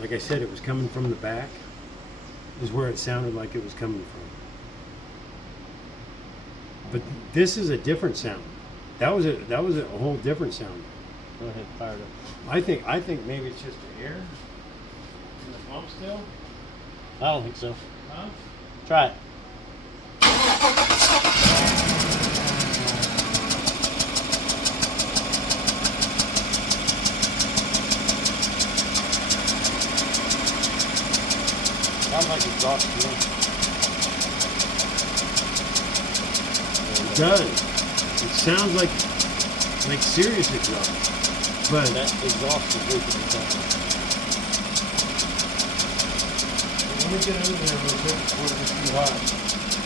like I said, it was coming from the back, is where it sounded like it was coming from. But this is a different sound. That was a whole different sound. Go ahead, fire it up. I think maybe it's just the air in the pump still. I don't think so. Huh? Try it. Sounds like exhaust fuel. It does. It sounds like serious exhaust. But That exhaust is leaking the tank. let me get under there real quick before it gets too hot.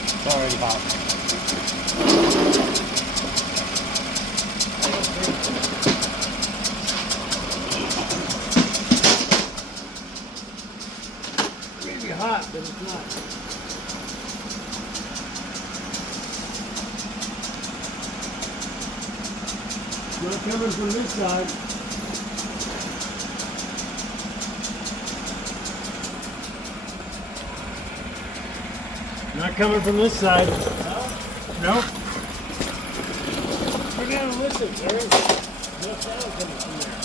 It's already hot. It may be hot, but it's not. Not coming from this side. Not coming from this side. No? Nope. We're gonna listen. There is no sound coming from there.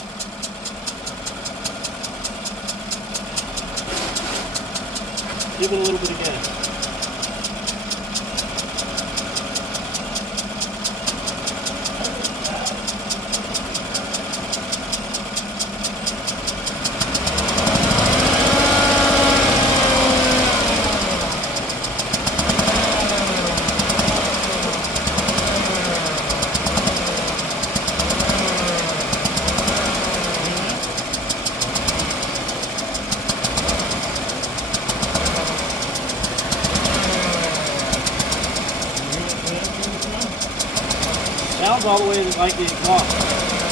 Give it a little bit again. Sounds all the way like the exhaust.